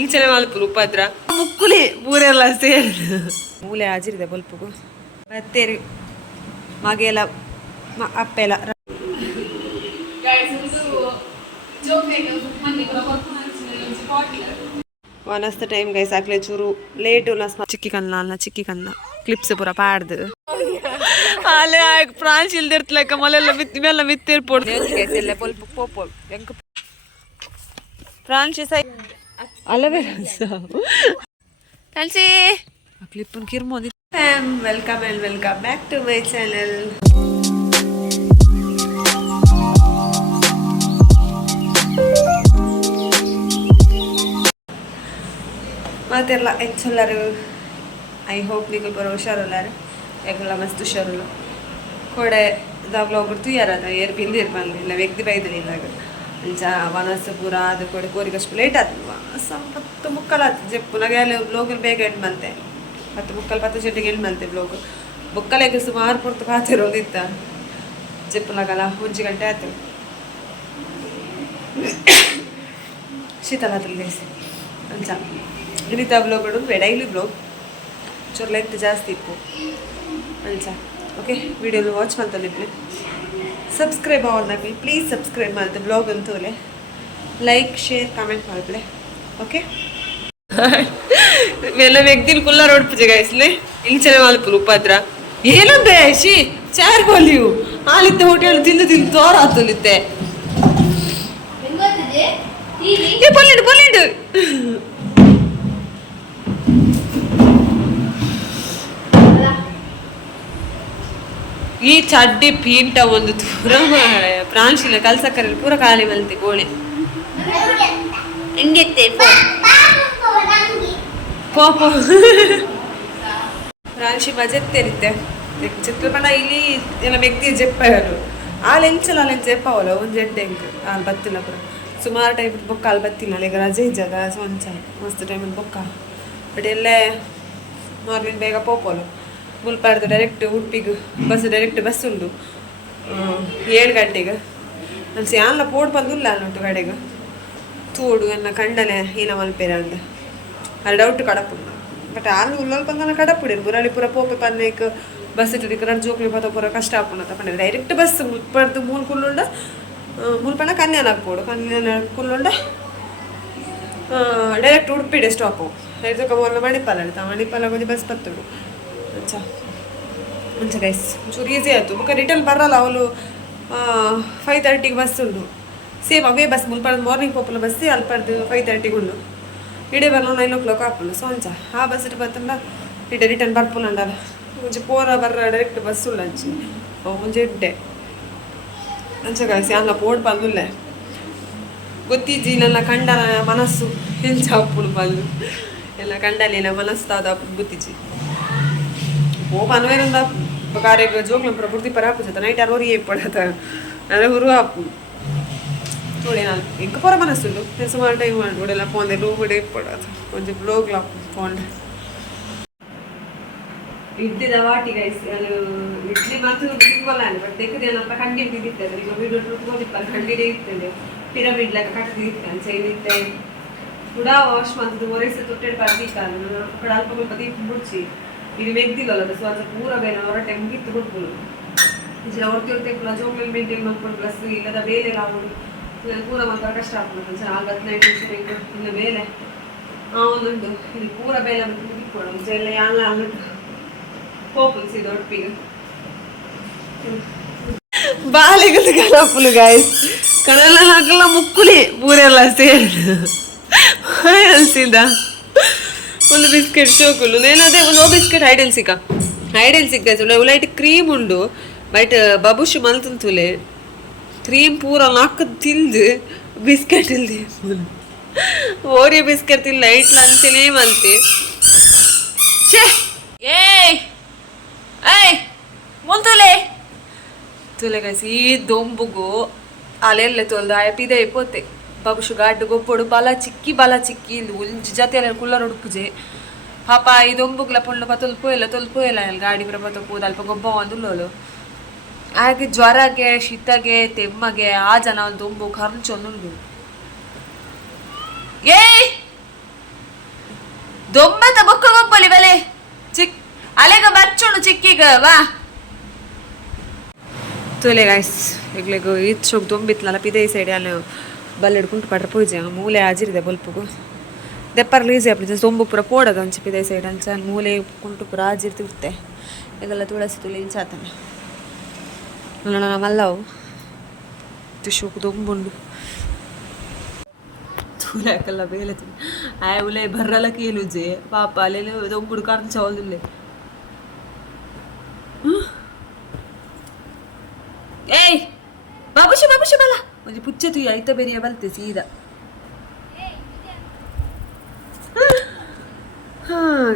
ಇಂಚನೆ ಮಲ್ಪುರು ಉಪದ್ರ ಮುಕ್ಕುಲಿ ಮೂರೆಲ್ಲ ಸೇರಿ ಮೂಲೆ ಹಾಜಿರಿದೆ ಬಲ್ಪುಗು ಬತ್ತೇರಿ ಮಗೆಲ್ಲ ಅಪ್ಪೆಲ್ಲ ವನಸ್ತ ಟೈಮ್ ಗೈಸ್ ಆಗ್ಲೇ ಚೂರು ಲೇಟ್ ಚಿಕ್ಕಿ ಕನ್ನ ಕ್ಲಿಪ್ಸ್ ಪೂರ ಪಾಡ್ದು ಅಲ್ಲೇ ಪ್ರಾನ್ಸ್ ಇಲ್ದಿರ್ತಲಕ್ಕ ಮಲೆಲ್ಲ ಇವೆಲ್ಲ ಮಿತ್ತಿರ್ಪೋಡು ಎಲ್ಲ ಬಲ್ಪ ಪೋಪೋಲ್ ಎಂಕ ಪ್ರಾನ್ಸ್ ಸೈ ಅಲ್ಲವೇ ಫ್ಯಾನ್ಸಿ ಆ ಕ್ಲಿಪ್ಪನ್ನು ಕಿರ್ಮೋದಿ welcome and welcome back to my channel. ಮಾತೆಲ್ಲ ಹೆಚ್ಚಲ್ಲರು ಐ ಹೋಪ್ ನೀವು ಬರೋ ಹುಷಾರಲ್ಲಾರು ಯಾಕೆಲ್ಲ ಮಸ್ತ್ ಹುಷಾರಲ್ಲ ಕೊಡೆ ದಾಗ್ಲ ಹೋಗ್ಬಿಡ್ತು ಯಾರದ ಏರ್ ಬಿಂದಿರ್ ಬಂದು ಇಲ್ಲ ವ್ಯಕ್ತಿ ಬೈದಲಿಲ್ಲಾಗ ಅಂಚ ವನಸ ಪೂರ ಅದು ಕೊಡೆ ಕೋರಿಗಷ್ಟು ಲೇಟ್ ಆಯ್ತು ಸಂಪತ್ತು ಮುಕ್ಕಲಾತು ಜಪ್ಪು ನಗೆ ಅಲ್ಲಿ ಬ್ಲೋಗಲ್ಲಿ ಬೇಗ ಎಂಟು ಮಂತೆ 10:30 ಗಂಟೆಗೆ ಎಂಟು ಮಂತೆ ಬ್ಲೋಗ್ ಬುಕ್ಕಲೆಗೆ ಸುಮಾರು ಪುರ್ತು ಕಾತಿರೋದಿತ್ತ ಜಪ್ಪಲಾಗಲ್ಲ 1 ಗಂಟೆ ಆಯ್ತು ಶೀತಲ ಬೇಸಿ ಅಂಚ ಇರಿತ ಬ್ಲಾಗ್ ಡೈಲಿ ಬ್ಲಾಗ್ ಚೂರು ಲೆಂತ್ ಜಾಸ್ತಿ ಇಪ್ಪು ಅಂಚ ಓಕೆ ವಿಡಿಯೋಲು ವಾಚ್ ಮಾಡ್ತಾನೆ ಸಬ್ಸ್ಕ್ರೈಬ್ ಆಗೋದಾಗಲಿ ಪ್ಲೀಸ್ ಸಬ್ಸ್ಕ್ರೈಬ್ ಮಾಡ್ತೆ ಬ್ಲಾಗ್ ಅಂತೂಲೆ ಲೈಕ್ ಶೇರ್ ಕಾಮೆಂಟ್ ಮಾಡ್ಬಿಡೆ ಓಕೆ ಎಲ್ಲ ವ್ಯಕ್ತಿನ ಕುಲ್ಲರ್ ಹೊಡ್ಪುಜೆ ಗಾಯಿಸ್ಲೆ ಇಂಚನೆ ಮಲ್ಪುರು ಉಪದ್ರ ಏನಂಬೆ ಶಿ ಚಾರ್ ಬೋಲಿವು ಹಾಲಿತ್ತೆ ಹೋಟೆಲ್ ತಿಂದು ತೋರಾತುಲಿತ್ತೆ ಪೊಲ್ಲಿಡು ಈ ಚಡ್ಡಿ ಪೀಂಟ ಒಂದು ದೂರ ಪ್ರಾಂಶಿನ ಕಲ್ಸಕ್ಕರಲ್ಲಿ ಪೂರ ಖಾಲಿ ಮಲ್ತೆ ಗೋಣೆ ಹಿಂಗೆತ್ತೆ ಪೋಪ ಪ್ರಾಂಶಿ ಮಜೆತ್ತೇರಿತ್ತೆ ಚಿತ್ರಪಣ ಇಲ್ಲಿ ಎಲ್ಲ ವ್ಯಕ್ತಿ ಜೆಪ್ಪರು ಆಲೆಂಚಲ ಜೆಪ್ಪವಲ್ಲ ಒಂದು ಎಡ್ಡೆಂಕ್ ಅಲ್ಲಿ ಬತ್ತಿಲ್ಲ ಪುರ ಸುಮಾರು ಟೈಮ್ ಬೊಕ್ಕ ಅಲ್ಲಿ ಬತ್ತಿಲ್ಲ ಈಗ ರಜೆ ಇದ್ದಾಗ ಸೊಂಚ ಮಸ್ತ್ ಟೈಮಲ್ಲಿ ಬೊಕ್ಕ ಬಟ್ ಎಲ್ಲೇ ಮಾರ್ನಿಂಗ್ ಬೇಗ ಪೋಪೋಲು ಮುಲ್ಪಾಡ್ದು ಡೈರೆಕ್ಟ್ ಉಡುಪಿಗೆ ಡೈರೆಕ್ಟ್ ಬಸ್ ಉಂಟು 7 ಗಂಟೆಗೆ ನಾನು ಯಾನ್ಲ ಪೋಡ್ ಬಂದಿಲ್ಲ ಅನ್ನೊಟ್ಟು ಕಡೆಗೆ ತೋಡು ಎನ್ನ ಕಂಡನೆ ಏನ ಮಲ್ಪೇರ ಅಂದ ಅಲ್ಲಿ ಡೌಟ್ ಕಡಪು ಬಟ್ ಆರು ಉಲ್ಲಲ್ ಬಂದ ಕಡಪುಡಿರು ಬುರಾಳಿ ಪೂರ ಪೋಪೆ ಪನ್ನೇಕ್ ಬಸ್ ಇಟ್ಟಿದ್ದಕ್ಕೆ ನನ್ನ ಜೋಕ್ಲಿ ಪದ ಪೂರ ಕಷ್ಟ ಹಾಕೋಣ ತಗೊಂಡೆ ಡೈರೆಕ್ಟ್ ಬಸ್ ಮುಲ್ಪಡ್ದು ಕುಲ್ಲುಂಡ ಮುಲ್ಪಣ್ಣ ಕನ್ಯಾನ ಹಾಕ್ಬೋಡು ಕನ್ಯಾನ ಕುಲ್ಲುಂಡ ಡೈರೆಕ್ಟ್ ಉಡುಪಿಡೆ ಸ್ಟಾಪು ಇದಕ್ಕೆ ಮೊದಲು ಮಣಿಪಾಲ ಹೇಳ್ತಾ ಮಣಿಪಾಲ ಹೋಗಿ ಬಸ್ ಬತ್ತುಡು ಅಂಚ ಗೈಸ್ ಚೂರು ಈಸಿ ಆಯಿತು ಬುಕ್ಕ ರಿಟರ್ನ್ ಬರಲ್ಲ ಅವಳು 5:30ಗೆ ಬಸ್ ಉಂಡು ಸೇಮ್ ಅವೇ ಬಸ್ ಮುಲ್ಪಡ್ದು ಮಾರ್ನಿಂಗ್ ಪೋಪುಲ ಬಸ್ ಅಲ್ಪಡ್ದು 5:30ಗೆ ಉಂಡು ಇಡೀ ಬರಲ್ಲ 9 o'clock ಹಾಪುಲು ಸೊ ಅಂಚ ಆ ಬಸ್ ಇಟ್ಟು ಬತ್ತಂಡ ಇಡೀ ರಿಟರ್ನ್ ಬರ್ಪುಲ್ ಅಂಡಲ್ಲ ಮುಂಚೆ ಪೋರ ಬರ್ರ ಡೈರೆಕ್ಟ್ ಬಸ್ ಉಳ್ಳ ಅಂಚಿ ಮುಂಚೆ ಇಡ್ಡೆ ಅಂಚ ಗೈಸ್ ಯಾನ ಪೋಡ್ ಬಂದುಲ್ಲೆ ಗೊತ್ತಿಜ್ಜಿ ನನ್ನ ಕಂಡ ಮನಸ್ಸು ಹೆಂಚ ಅಪ್ಪುಳು ಬಂದು ಎಲ್ಲ ಕಂಡಲಿನ ಮನಸ್ಸು ತಾದ ಗೊತ್ತಿಜ್ಜಿ ಓ ಪನ್ವೇರಂದ ಕಾರ್ಯ ಜೋಕ್ಲ ಪ್ರಕೃತಿ ಪರಾಪುಜತ ನೈಟ್ ಅರೋರಿ ಏರ್ಪಡತ ಅಂದರೆ ಹುರು ಹಾಪು ನೋಡಿ ನಾನು ಎಂಕ ಪರ ಮನಸ್ಸುಂಡು ಸುಮಾರು ಟೈಮ್ ಮಾಡ್ಬೋಡೆಲ್ಲ ಫೋನ್ದೆ ರೂಬಡೆ ಏರ್ಪಡತ ಕೊಂಚ ಬ್ಲೋಗ್ಲ ಫೋನ್ ಇದ್ದಿದ ವಾಟಿ ಗೈಸ್ ಅದು ಇಡ್ಲಿ ಮಾತ್ರ ತಿಕ್ಕೋಲ್ಲ ಬಟ್ ತೆಕ್ಕದೇನಪ್ಪ ಕಂಡಿಟ್ಟು ಇದ್ದಿರ್ತದೆ ಈಗ ವೀಡಿಯೋ ರುಟ್ಕೊಂಡಿಪ್ಪಲ್ಲ ಕಂಡಿಡೇ ಇರ್ತದೆ ಪಿರಮಿಡ್ ಲೆಕ್ಕ ಕಟ್ಟದಿರ್ತಾನೆ ಚೈನಿತ್ತೆ ಕೂಡ ವಾಶ್ ಮಾಡ್ತದೆ ಒರೆಸಿ ತೊಟ್ಟೆಡ್ ಬರ್ದಿಕ್ಕಾನು ಅక్కడ ಅಲ್ಪ ಸ್ವಲ್ಪ ದೀಪ ಮುಡ್ಸಿ ಇದು ಮೆಗ್ದಿಲ್ಲ ಸ್ವಲ್ಪ ಪೂರ ಬೇರೆ ಹೊರಟೆ ಮುಗಿತ್ತು ಕೊಡ್ಬೋದು ಇಜಲ ಹೊರ್ತಿರ್ತೆಕ್ಕಲ್ಲ ಜೋಕ್ಲಲ್ಲಿ ಮೇಂಟೈನ್ ಮಾಡ್ಕೊಂಡು ಪ್ಲಸ್ ಇಲ್ಲದ ಬೇಲೆ ಆಗೋದು ಪೂರ ಮಾತ್ರ ಕಷ್ಟ ಆಗ್ತದೆ ಆಗ 15 ನಿಮಿಷ ಇನ್ನು ಬೇಲೆ ಒಂದುಂಟು ಇಲ್ಲಿ ಪೂರ ಬೇಲೆ ಮತ್ತು ಮುಗಿಕೊಡು ಮುಂಚೆ ಎಲ್ಲ ಯಾಲ ಅಂಗಟ್ಟು ಹೋಗ್ಸಿದ್ದು ಒಟ್ಟಿಗೆ ಬಾಲೆಗದು ಕಲಪುಲು ಗಾಯ್ಸ್ ಕಣಲ್ಲ ಹಾಕಲ್ಲ ಮುಕ್ಕುಲಿ ಪೂರೆಲ್ಲ ಸೇರಿ ಅಲ್ಸಿದ ಒಂದು ಬಿಸ್ಕೆಟ್ ಶೋಕುಲು ನೇನದೇ ಒಂದು ಬಿಸ್ಕೆಟ್ ಹೈಡೆಲ್ ಸಿಕ್ಕ ಉಲೈಟ್ ಕ್ರೀಮ್ ಉಂಡು ಬಟ್ ಬಬುಷ್ ಮಲ್ತುಲೆ ಕ್ರೀಮ್ ಪೂರ ನಾಲ್ಕು ತಿಂದು ಬಿಸ್ಕೆಟ್ ಇಲ್ದೆ ಓರಿಯ ಬಿಸ್ಕೆಟ್ ತಿಲ್ಲ ಇಟ್ಲ ಅಂಚೆನೇ ಮಲ್ತೆ ಶೇ ಏಯ್ ಮುಲ್ತುಲೆ ತುಲೆ ಕಸಿ ಈ ದೊಂಬುಗು ಅಲೆಲ್ಲ ತೊಲ್ದು ಆಯಪಿದೆ ಪೋತೆ ಬಾಬುಶು ಗಾಡ್ ಗೊಬ್ಬಡು ಬಲ ಚಿಕ್ಕಿ ಇಲ್ಲಿ ಉಂಜಿ ಜತೆ ಕುಲ್ಲರ್ ಹುಡುಕುಜೆ ಪಾಪ ಈ ದೊಂಬುಗ್ಲ ಪುಂಡು ತೊಲ್ಪು ಇಲ್ಲ ಅಲ್ಲಿ ಗಾಡಿ ಪ್ರಪತ ಪೂದ ಅಲ್ಪ ಗೊಬ್ಬ ಒಂದುಲ್ಲೋಲು ಹಾಗೆ ಜ್ವರಗೆ ಶೀತಗೆ ತೆಮ್ಮಗೆ ಆ ಜನ ಒಂದು ದೊಂಬು ಖರ್ಚೊಂದುಂಡು ಏಯ್ ದೊಂಬತ್ತ ಬೊಕ್ಕ ಗೊಪ್ಪಲಿ ಬಲೆ ಚಿಕ್ ಅಲೆಗ ಬಚ್ಚೋಣ ಚಿಕ್ಕಿಗ ಬಾ ತೋಲೆ ಗಾಯ್ಸ್ ಈಗ್ಲೆಗು ಇಚ್ಚೋಗಿ ದೊಂಬಿತ್ಲಲ್ಲ ಪಿದೇ ಸೈಡ್ ಅಲ್ಲಿ ಬಲ್ಲೆಡ್ ಕುಂಟು ಪಡ್ರೆ ಪೂಜೆ ಮೂಲೆ ಆಜಿರಿದೆ ಬಲ್ಪುಗು ದೆಪ್ಪರ್ಲಿ ಈಸಿ ಆಪ್ಲಿ ದೊಂಬು ಪೂರ ಪೋಡದು ಅಂಚೆ ಪಿದೇ ಸೈಡ್ ಅಂಚ ಮೂಲೆ ಕುಂಟು ಪೂರ ಆಜಿರ್ತಿರ್ತೆ ಈಗೆಲ್ಲ ತುಳಸಿ ತುಳಿ ಇಂಚಾತಾನೆ ಮಲ್ಲವು ತುಶೋಕು ದೊಂಬುಂಡು ತುಲಾಕಲ್ಲ ಬೇಲೆ ಆಯ ಉಲೆ ಬರ್ರಲ್ಲ ಕೇಳುಜೆ ಪಾಪ ಅಲ್ಲೆಲ್ಲ ದೊಂಬುಡು ಕಾರಣ ಚವಲ್ದುಲ್ಲೆ ಏಯ್ ಬಾಬುಶಿ ಬಲ ಒಂದು ಪುಚ್ಚ ತುಯ್ಯ ಐತ ಬೇರಿಯ ಬಲ್ತೆ ಸೀದಾ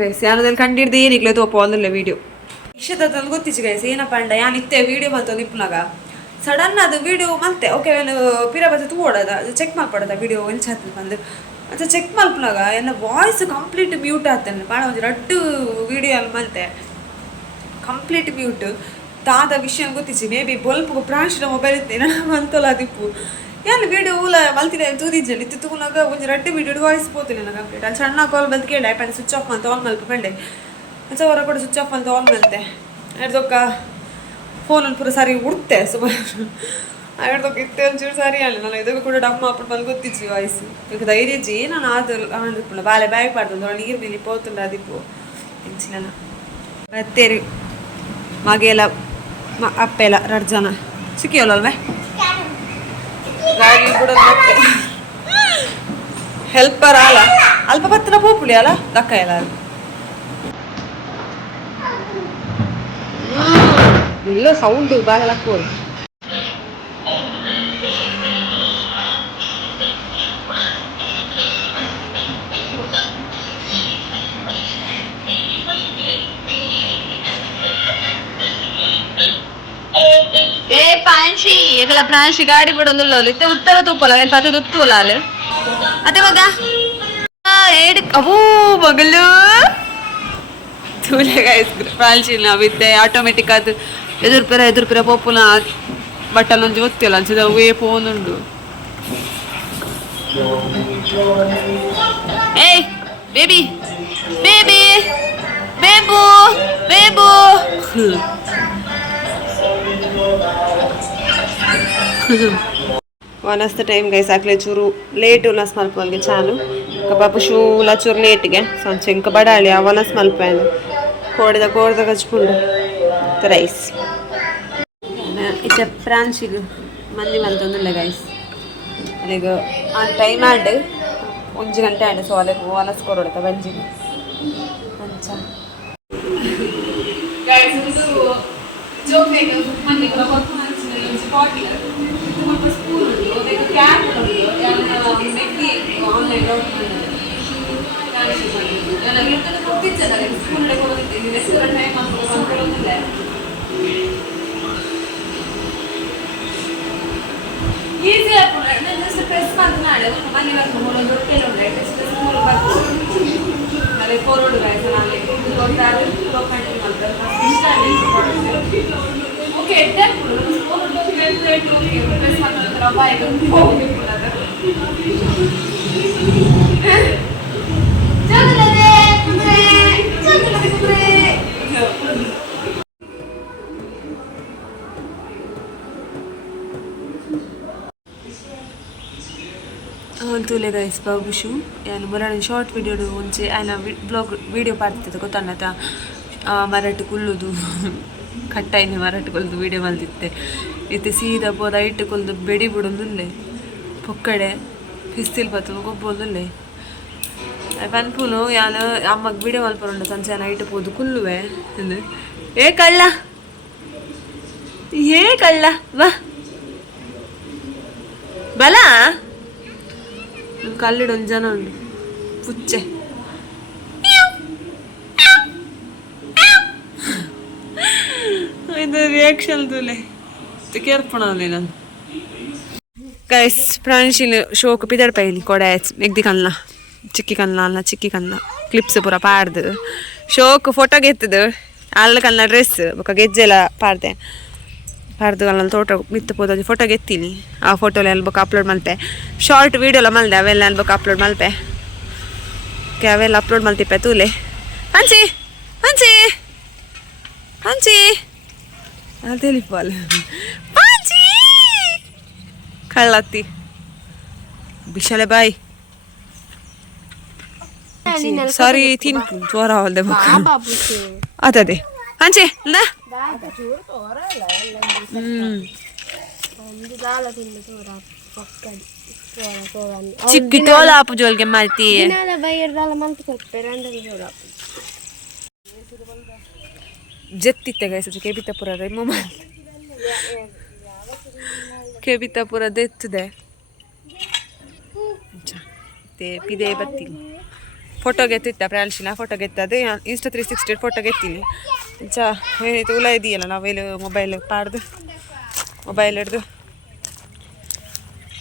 ಗೈಸ್ ಯಾರದಲ್ಲಿ ಕಂಡಿಡ್ದು ಏನಿಗ್ಲೇ ತೋಪ ಒಂದಲ್ಲ ವಿಡಿಯೋ ಇಷ್ಟದ ಗೊತ್ತಿಚ್ಚು ಗೈಸ್ ಏನಪ್ಪ ಅಂಡ ಯಾನ್ ಇತ್ತೆ ವಿಡಿಯೋ ಮಲ್ತ ನಿಪ್ಪುನಾಗ ಸಡನ್ ಅದು ವಿಡಿಯೋ ಮಲ್ತೆ ಓಕೆ ಪಿರ ಬತ್ತೆ ತೂಡದ ಅದು ಚೆಕ್ ಮಾಡ್ಪಡದ ವಿಡಿಯೋ ಎಂಚಾತ ಬಂದು ಅದು ಚೆಕ್ ಮಲ್ಪನಾಗ ಎಲ್ಲ ವಾಯ್ಸ್ ಕಂಪ್ಲೀಟ್ ಮ್ಯೂಟ್ ಆಗ್ತಾನೆ ಬಾಳ ಒಂದು ರಡ್ಡು ವಿಡಿಯೋ ಅಲ್ಲಿ ಮಲ್ತೆ ಕಂಪ್ಲೀಟ್ ಮ್ಯೂಟ್ ತಾದ ವಿಷಯ ಗೊತ್ತಿಚ್ಚಿ ಮೇ ಬಿ ಬೊಲ್ಪು ಪ್ರಾಣಿನ ಮೊಬೈಲ್ ಇತ್ತೆ ನಾನು ಅಂತಲ್ಲ ದಿಪ್ಪು ಏನು ವಿಡಿಯೋ ಊಲ ಮಲ್ತಿನ ತೂದಿಜ್ಜಲ್ಲಿ ಇತ್ತು ತೂನಾಗ ಒಂದು ರಡ್ಡು ವಿಡಿಯೋ ವಾಯ್ಸ್ ಪೋತಿಲ್ಲ ನಾನು ಕಂಪ್ಲೀಟ್ ಅಲ್ಲಿ ಸಣ್ಣ ಕಾಲ್ ಬಂದು ಕೇಳಿ ಪೆಂಡೆ ಸ್ವಿಚ್ ಆಫ್ ಅಂತ ಆನ್ ಮಲ್ಪ ಪೆಂಡೆ ಸೊ ಹೊರ ಕೂಡ ಸ್ವಿಚ್ ಆಫ್ ಅಂತ ಆನ್ ಮಲ್ತೆ ಹಿಡ್ದೊಕ್ಕ ಫೋನಲ್ಲಿ ಪೂರ ಸರಿ ಉಡ್ತೆ ಸುಮಾರು ಹಿಡ್ದೊಕ್ಕ ಇತ್ತೆ ಒಂಚೂರು ಸರಿ ಅಲ್ಲ ನಾನು ಇದಕ್ಕೆ ಕೂಡ ಡಮ್ಮ ಹಾಕ್ಬಿಟ್ಟು ಬಂದು ಗೊತ್ತಿಚ್ಚಿ ವಾಯ್ಸ್ ಈಗ ಧೈರ್ಯಜ್ಜಿ ನಾನು ಆದಿಪ್ಪುಣ ಬಾಲೆ ಬಾಯ್ ಪಾಡ್ದು ನೀರು ಮೇಲೆ ಪೋತುಂಡ ಅದಿಪ್ಪು ಇಂಚಿನ ಮತ್ತೆ ಮಗೆಲ್ಲ ಅಪ್ಪೆಲ್ಲ 2 ಜನ ಸಿಕ್ಕಿಯವಲ್ವೇ ಗಾಡಿ ಕೂಡ ಹೆಲ್ಪರ್ ಅಲ್ಲ ಅಲ್ಪ ಪತ್ತಿನ ಪೋಪುಳಿ ಅಲ್ಲ ದಕ್ಕ ಎಲ್ಲ ಇಲ್ಲ ಸೌಂಡ್ ಬಾಗಿಲ ಹಾಕೋದು pranshi ekala pranshi gaadi bodondullo itte uttara tuppala en pate duttula ale ate maga edi avu magalu tule guys pranshi na vitte automatic adu edur pera popula button onju ottila ansida ove phone undu hey baby bebu one of the time guys ಆಗ್ಲೇ ಚೂರು late Ullas ಮಲ್ಪಲ್ಗೆ ಚಾಲು ಪಾಪ ಶೂಲ ಚೂರು ಲೇಟ್ಗೆ ಸಂಚೆ ಇಂಕ ಬಡಾಳಿ ಅವಲಸ್ ಮಲ್ಪ ಕೋಡ್ದಾಗ ಹಚ್ಕೊಂಡು rice ಇತ್ತೆ ಪ್ರಾನ್ಸಿಗೆ ಮಂದಿ ಮಲ್ತೊಂದಿಲ್ಲ guys ಅಲ್ಲಿಗ ಆ ಟೈಮ್ ಆಡ್ 1 ಗಂಟೆ ಆಡ್ ಸೊ ಅಲ್ಲಿಗೆ ಒಲಸ್ ಕೊಡೋಡತ ಬಂಜಿಗೆ ಅಂಚ ಗೈಸ್ ಇದು ಜೋಕ್ನೇಗೆ ಮಂದಿ ಕೊಡ್ಕೊಂಡು ಸ್ಪಾಟ್ ತುಂಬ ಸ್ಕೂಲ್ ಉಂಟು ಅದಕ್ಕೆ ಕ್ಯಾಬ್ ಉಂಟು megdhig ಆನ್ಲೈನ್ ಎಲ್ಲ ಇರ್ತದೆ ಗೊತ್ತಿದ್ದಲ್ಲ ಸ್ಕೂಲ್ಗೆ ಹೋಗಿದ್ದೀನಿ ರೆಸ್ಟೋರೆಂಟ್ ಟೈಮ್ ಅಂದ್ಕೊಳ್ಳೋದಿಲ್ಲ ಈಸಿ ಆಗ್ಬೋದು ನಾನು ಜಸ್ಟ್ ಪ್ರೆಸ್ ಮಾತನಾಡಿ ಒಂದು ಮನೆ ಬರ್ಕೊಂಡು ರೊಟ್ಟೆಲ್ಲ ಉಂಟು ಜಸ್ಟ್ ಸ್ಕೂಲ್ ಬರ್ತೀನಿ ಅದೇ ಫೋರ್ವರ್ಡ್ ಗೈಸ್ ಅಲ್ಲಿ ಗೊತ್ತಾದ್ರೆ ಕಂಟಿನ್ಯೂ ಮಾಡ್ತಾರೆ ಇಷ್ಟ ಓಕೆ ಎಡ್ಡೆಡ್ ಪ್ರೆಸ್ ಮಾಡ್ತಾರೆ ಬಾಯಿಗೆ ಅಂತೂಲೆ ಗೈಸ್ ಬಾಬುಶು ಏನು ಬರೋಣ ಶಾರ್ಟ್ ವಿಡಿಯೋಡು ಮುಂಚೆ ಆಯ್ನ ಬ್ಲಾಗ್ ವಿಡಿಯೋ ಪಾಡ್ತಿದ್ದೆ ಗೊತ್ತಾನತ ಮರಾಠಿ ಕುಲ್ಲುದು ಕಟ್ಟಾಯಿನಿ ಮರಾಠಿ ಕೊಲ್ದು ವಿಡಿಯೋ ಮಲ್ದಿತ್ತೆ ಇತ್ತೆ ಸೀದಾ ಬೋದ ಐಟ್ ಕೊಲ್ದು ಬೆಡಿ ಬಿಡೊಂದುಲ್ಲೆ ಪೊಕ್ಕಡೆ ಫಿಸ್ತಿಲ್ ಬತ್ತು ಗೊಬ್ಬೊಂದುಲ್ಲೆ ಪನ್ಪುನು ಯಾನು ಅಮ್ಮಗೆ ವಿಡಿಯೋ ಮಲ್ಪರುಂಡು ಸಂಚೆ ನೈಟ್ ಪೋದು ಕುಲ್ಲುವೆ ಎಂದು ಏ ಕಳ್ಳ ಬಾ ಬಲ ಕಲ್ಲಿಡು ಒಂದು ಜನ ಉಂಡು ಪುಚ್ಚೆ ಇದು ರಿಯಾಕ್ಷನ್ ತುಲೆ ಕೇರ್ಪಣಲಿ ನಾನು ಗೈಸ್ ಪ್ರಾಣಿಶೀಲ ಶೋಕು ಪಿದರ್ ಪೈಲಿ ಕೊಡೆ megdhig ಕನ್ನ ಚಿಕ್ಕಿ ಕನ್ನ ಕ್ಲಿಪ್ಸ್ ಪೂರ ಪಾಡ್ದು ಶೋಕು ಫೋಟೋಗೆ ಎತ್ತದು ಅಲ್ಲ ಕನ್ನ ಡ್ರೆಸ್ ಬೊಕ್ಕ ಗೆಜ್ಜೆಲ್ಲ ಪಾಡ್ದೆ ಪಾಡ್ದು ಅಲ್ಲ ತೋಟ ಮಿತ್ತು ಪೋದು ಫೋಟೋಗೆ ಎತ್ತೀನಿ ಆ ಫೋಟೋಲಿ ಅಲ್ಲಿ ಬೊಕ್ಕ ಅಪ್ಲೋಡ್ ಮಲ್ಪೆ ಶಾರ್ಟ್ ವೀಡಿಯೋ ಎಲ್ಲ ಮಲ್ದೆ ಅವೆಲ್ಲ ಅಲ್ಲಿ ಬೊಕ್ಕ ಅಪ್ಲೋಡ್ ಮಲ್ಪೆ ಓಕೆ ಅವೆಲ್ಲ ಅಪ್ಲೋಡ್ ಮಾಡ್ತಿಪ್ಪೆ ತೂಲೆ ಹಂಚಿ ಹಂಚಿ ಹಂಚಿ ಅದೇಲಿಪ್ಪಲ್ಲ ಪಾಂಚಿ ಕಳ್ಳತ್ತಿ ಬಿಶಾಲೆ ಬಾಯ್ ಸಾರಿ ತಿನ್ಕು ಜೋರ ಅವಲ್ದೆ ಅದೇ ಹಂಚಿ ಅಲ್ಲ ಚಿಕ್ಕಿ ಟೋಲಾಪು ಜೋಲ್ಗೆ ಮಾಡ್ತಿ ಜತ್ತಿತ್ತೆ ಗೈಸ ಕೇಬಿತಾಪುರ ರಿಮೂವ್ ಕೇಬಿತಾಪುರ ದೆತ್ತದೆ ಪಿದೆ ಬತ್ತೀನಿ ಫೋಟೋಗೆ ಎತ್ತಿತ್ತ ಪ್ರಾಂಶಿನ ಫೋಟೋಗೆ ಎತ್ತದು ಇನ್ಸ್ಟಾ 360 ಫೋಟೋಗೆ ಎತ್ತೀನಿ ಚಾ ಏನಾಯ್ತು ಉಲ ಇದೆಯಲ್ಲ ನಾವೆಲ್ಲ ಮೊಬೈಲ್ ಪಾಡ್ದು ಮೊಬೈಲ್ ಹಿಡ್ದು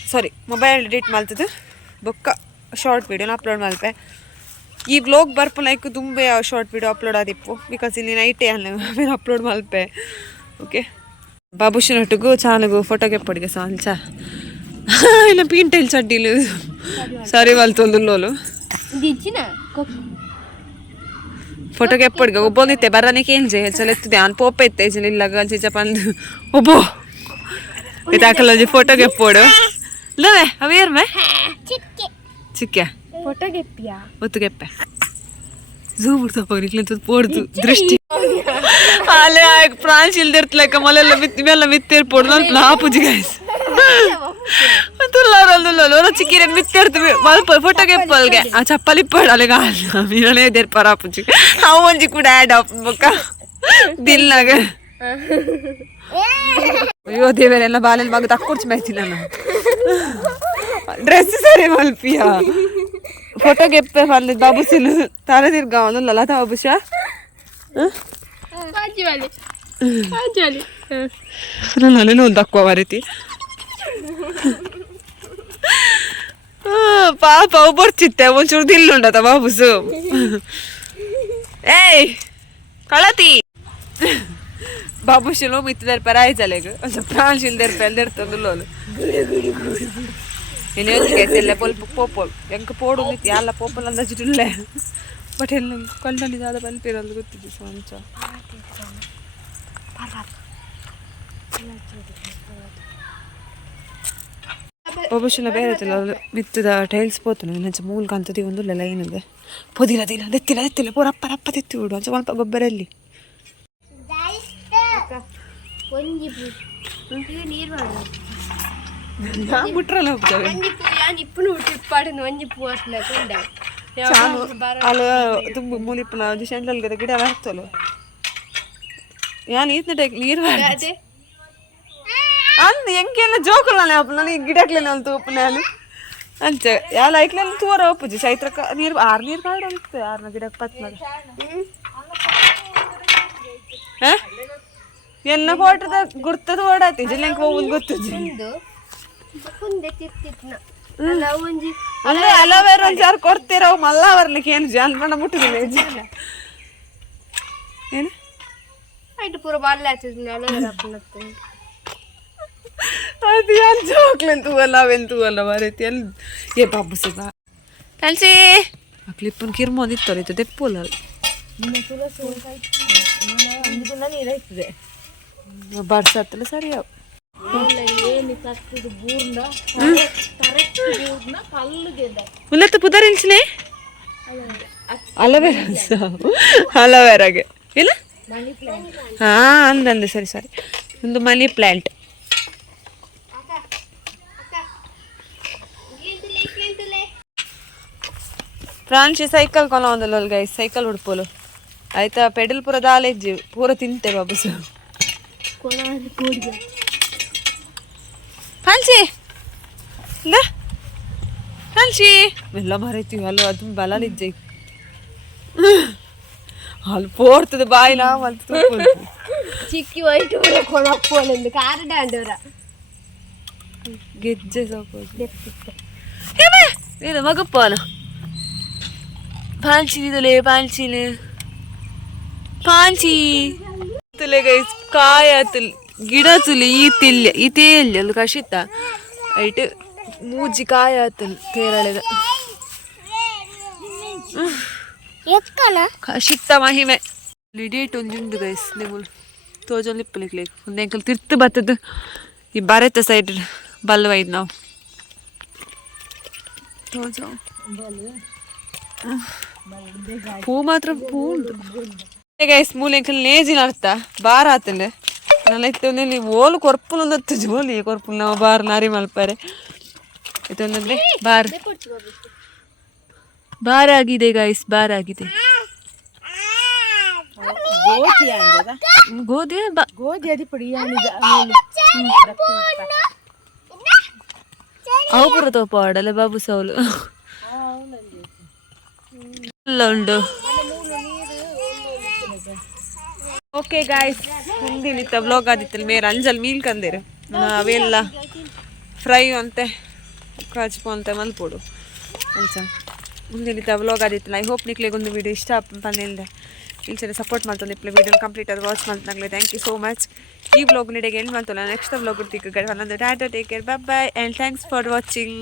ಸಾರಿ ಮೊಬೈಲ್ ಎಡಿಟ್ ಮಾಡ್ತದ್ದು ಬೊಕ್ಕ ಶಾರ್ಟ್ ವೀಡಿಯೋನ ಅಪ್ಲೋಡ್ ಮಾಡ್ಪೆ ಈ ವ್ಲಾಗ್ ಬರ್ಪು ಲೈಕ್ ತುಂಬ ಶಾರ್ಟ್ ವೀಡಿಯೋ ಅಪ್ಲೋಡ್ ಆದಿಪ್ಪು ಬಿಕಾಸ್ ಇಲ್ಲಿ ನೈಟೇ ಆಮೇಲೆ ಅಪ್ಲೋಡ್ ಮಾಡ್ಪೆ ಓಕೆ ಬಾಬುಶಿನೊಟ್ಟಿಗೂ ಚಾನಗೂ ಫೋಟೋಗೆ ಪಡಿಗೆ ಸಾಂಚ ಇಲ್ಲ ಪೀಂಟೈಲ್ ಚಡ್ಡಿಲು ಸಾರಿ ವಾಲ್ತೊಂದುಲ್ಲೋಲು ಫೋಟೋಗೆ ಎಪ್ಪಡಿಗೆ ಒಬ್ಬೊಂದಿತ್ತೆ ಬರನೆ ಕೇಂಜೆ ಹೆಚ್ಚಲ ಎತ್ತಿದೆ ನಾನು ಪೋಪ ಎತ್ತೆ ಇಲ್ಲ ಚಿಚ್ಚ ಪಂದು ಒಬ್ಬೋ ಇದಾಕಲ್ಲ ಫೋಟೋಗೆ ಎಪ್ಪೋಡು ಇಲ್ಲವೇ ಅವೇರ್ಮೆ ಚಿಕ್ಕ ಫೋಟೋಗೆ ಒತ್ತುಗೆಪ್ಪೆ ಝೂ ಬಿಡ್ತಪ್ಪ ಪೋಡ್ದು ದೃಷ್ಟಿ ಅಲ್ಲೇ ಪ್ರಾಂಶ್ ಇಲ್ದಿರ್ತಲಕ್ಕ ಮಲೆಲ್ಲ ಇವೆಲ್ಲ ಮಿತ್ತಿರ್ಪೋಡು ನಾನು ಲಾಪುಜಿ ಗಾಯ್ಸ್ ತುಲ್ಲೋರ ಚಿಕ್ಕಿರ ಮಿತ್ತಿರ್ತೀವಿ ಮಲ್ಪ ಫೋಟೋಗೆ ಎಪ್ಪಲ್ಗೆ ಆ ಚಪ್ಪಲಿ ಇಪ್ಪಡು ಅಲ್ಲಿಗ ಮೀನೇ ದೇರ್ ಪರಾಪುಜಿ ಅವು ಒಂಜಿ ಕೂಡ ಆ್ಯಡ್ ಆಪ್ ಬೊಕ್ಕ ದಿಲ್ನಾಗ ಅಯ್ಯೋ ದೇವರೆಲ್ಲ ಬಾಲೆಲ್ಲ ಮಗ ತಕ್ಕೊಡ್ಸಿ ಮೇಯ್ತಿಲ್ಲ ನಾನು ಡ್ರೆಸ್ ಸರಿ ಮಲ್ಪಿಯ ಫೋಟೋಗೆ ಎಪ್ಪೆ ಅಲ್ಲಿ ಬಾಬುಸಿಲು ತಾನೇ ತಿರ್ಗ ಅವನಲ್ಲ ಲತಾ ಬಾಬುಷ ನಾನೇನು ಒಂದು ತక్కుವ ಮರೀತಿ ಪಾಪ ಅವು ಬರ್ತಿತ್ತೆ ಒಂಚೂರು ದಿಲ್ಲುಂಡತ ಬಾಬುಸು ಏಯ್ ಕಳತಿ ಬಾಬುಶಿಲು ಮಿತ್ತಿದಾರೆ ಪರಾಯ್ತಲೆಗ್ ಒಂಚೂರು ಪ್ರಾಂಶಿಲ್ದಾರೆ ಎಲ್ದಿರ್ತಂದುಲ್ಲೋಲು నేను ఎందుకేసెళ్ళే పొలుపు పోపోలు ఎంక పోడు యాళ్ళ పోపలు అందా చుట్టులే బట్ ఎల్లు కొండని దాదా పలిపేరు ಗೊತ್ತಿದ್ದು ಸ್ವಂಚ ಬಾಬುಶಿನ ಬೇರೆ ಮಿತ್ತದ ಟೈಲ್ಸ್ ಪೋತು ನಂಚ ಮೂಲ ಕಾಂತದಿ ಒಂದು ಲೈನ್ ಇದೆ ಪೊದಿಲ ದಿಲ್ಲ ದೆತ್ತಿಲ್ಲ ಪೂರಪ್ಪ ರಪ್ಪ ತೆತ್ತಿ ಬಿಡು ಒಂಚ ಸ್ವಲ್ಪ ಗೊಬ್ಬರಲ್ಲಿ ಮುಟ್ರಲ್ಲ ಹೋಗ್ತವೆ ಅಲ್ಲ ತುಂಬ ಮೂಲಿಪ್ಪನ ಶೆಂಡ್ಲಲ್ ಗದ ಗಿಡ ಹಾಕ್ತಲ್ಲ ಯಾನ್ ಈತ್ನ ಟೈಕ್ ನೀರು ಅಂದ್ ಎಂಕೆಲ್ಲ ಜೋಕಲ್ಲ ಅಪ್ಪ ನನಗೆ ಗಿಡಕ್ಲೇನೆ ಒಂದು ಉಪ್ಪನೆ ಅಲ್ಲಿ ಅಂಚ ಯಾಲ ಐಕ್ಲೆಲ್ಲ ತೂರ ಒಪ್ಪುಜಿ ಚೈತ್ರಕ್ಕ ನೀರು ಆರು ನೀರು ಕಾಡು ಅಂತ ಆರ್ನ ಗಿಡಕ್ಕೆ ಪತ್ನಾಗ ಎನ್ನ ಫೋಟೋದ ಗುರ್ತದ ಓಡಾತಿ ಜಿಲ್ಲೆಂಕ್ ಹೋಗುದು ಗೊತ್ತುಜಿ ಅಂದ್ರೆ ಅಲೋವೇರ ಒಂದು ಯಾರು ಕೊಡ್ತೀರ ಮಲ್ಲ ಬರ್ಲಿಕ್ಕೆ ಏನು ಜಾನ್ ಬಣ್ಣ ಮುಟ್ಟಿದಿಲ್ಲ ಏನು ಆಯ್ತು ಪೂರ ಬಾಲ್ಲೆ ಹಚ್ಚಿದ್ನಿ ಅಲೋವೇರ ಅದು ಯಾರು ಜೋಕ್ಲೆಂತೂ ಅಲ್ಲ ಅವೆಂತೂ ಅಲ್ಲ ಮರೈತಿ ಎಲ್ಲಿ ಏ ಬಾಬು ಸಿಗ ಕಲ್ಸಿ ಆ ಕ್ಲಿಪ್ಪನ್ನು ಕಿರ್ಮೋದಿತ್ತಲ್ಲ ಇದು ತೆಪ್ಪಲ್ಲ ಬರ್ಸತ್ತಲ್ಲ ಸರಿ ಉಲ್ಲತ್ತ ಪುದರ್ ಇಲ್ಸಿನೇ ಅಲೋವೇರಾಗೆ ಇಲ್ಲ ಹಾ ಅಂದಂದೆ ಸರಿ ಸರಿ ಒಂದು ಮನಿ ಪ್ಲಾಂಟ್ ಪ್ರಾಂಶಿ ಸೈಕಲ್ ಕೊನ ಒಂದಲ್ಲ ಗೈಸ್ ಸೈಕಲ್ ಉಡ್ಪೋಲು ಆಯ್ತಾ ಪೆಡಲ್ ಪೂರ ದಾಲೆಜ್ಜಿ ಪೂರ ತಿಂತೆ ಬಾಬುಸು ಫ್ಯಾನ್ಸಿ ಇಲ್ಲ ಫ್ಯಾನ್ಸಿ ಎಲ್ಲ ಮರೈತೀವಿ ಅಲ್ಲ ಅದು ಬಲಲಿಜ್ಜೆ ಅಲ್ಲಿ ಪೋರ್ತದೆ ಬಾಯಿನ ಮಲ್ತು ಚಿಕ್ಕಿ ವೈಟ್ ಕೊಳಪ್ಪೋಲೆಂದು ಕಾರಡ ಅಂಡವರ ಗೆಜ್ಜೆ ಸಾಕು ಇದು ಮಗಪ್ಪನ ಪಾಂಚಿನಿದಲೆ ಪಾಂಚಿನ ಪಾಂಚಿ ತುಲೆ ಗೈಸ್ ಕಾಯ ತುಲ್ ಗಿಡ ತುಲಿ ಈ ತೇಲ್ಯ ಅಲ್ಲಿ ಕಷಿತ ಐಟ್ ಮೂಜಿ ಕಾಯ ತುಲ್ ಕೇರಳದ ಕಶಿತ್ತ ಮಹಿಮೆ ಲಿಡೇಟ್ ಒಂಜುಂಡು ಗೈಸ್ ನಿಮ್ಮಲು ತೋಜೊಂದು ಇಪ್ಪಲಿಕ್ಲೇಕ್ ಒಂದು ಎಂಕಲ್ ತಿರ್ತು ಬತ್ತದು ಈ ಭಾರತ ಸೈಡ್ ಬಲ್ವೈದು ನಾವು ತೋಜ ಪೂ ಮಾತ್ರ ಪೂ ಉಂಟು ಗೈಸ್ ಮೂಲೆ ಎಂಕಲ್ ನೇಜಿನ ಅರ್ಥ ಬಾರ ಆತಂಡೆ ನನ್ನ ಇತ್ತೊಂದು ನೀವು ಓಲು ಕೊರ್ಪುಲು ಒಂದತ್ತು ಜೋಲಿ ಕೊರ್ಪುಲು ನಾವು ಬಾರ್ ನಾರಿ ಮಲ್ಪಾರೆ ಇದೊಂದಂದ್ರೆ ಬಾರ್ ಆಗಿದೆ ಗೈಸ್ ಬಾರ್ ಆಗಿದೆ ಗೋಧಿ ಅವು ಪುರ ತೋಪ ಆಡಲ್ಲ ಬಾಬು ಸೌಲು ಎಲ್ಲ ಉಂಡು ಓಕೆ ಗಾಯ್ಸ್ ಮುಂದಿನಿತ್ತ ವ್ಲಾಗ್ ಆದಿತ್ತಲ್ಲ ಮೇರೆ ಅಂಜಲ್ ಮೀಲ್ ಕಂದೇರು ಅವೆಲ್ಲ ಫ್ರೈ ಅಂತೆ ಕಾಚ್ಪು ಅಂತ ಮಲ್ಪೋಡು ಅಂಚ ಮುಂದಿನಿತ್ತ ವ್ಲಾಗ್ ಆದಿತ್ತಲ್ಲ ಐ ಹೋಪ್ ನಿಕ್ಲೆಗೆ ಒಂದು ವಿಡಿಯೋ ಇಷ್ಟ ಪನ್ನಿಲ್ದೆ ಇಲ್ಸರಿ ಸಪೋರ್ಟ್ ಮಾಡ್ತಾನೆ ಇಪ್ಪಲೆ ವಿಡಿಯೋ ಕಂಪ್ಲೀಟ್ ಅದು ವಾಚ್ ಮಾಡ್ತಾಗಲೇ ಥ್ಯಾಂಕ್ ಯು ಸೋ ಮಚ್ ಈ ವ್ಲಾಗ್ ನಿಡೆಗೆ ಎಂಡ್ ಮಾಡ್ತಲ್ಲ ನೆಕ್ಸ್ಟ್ ವ್ಲಾಗ್ ಇರ್ತಿಕ್ಕೆ ಗಡ್ ಒಂದೊಂದು tata take care bye bye and thanks for watching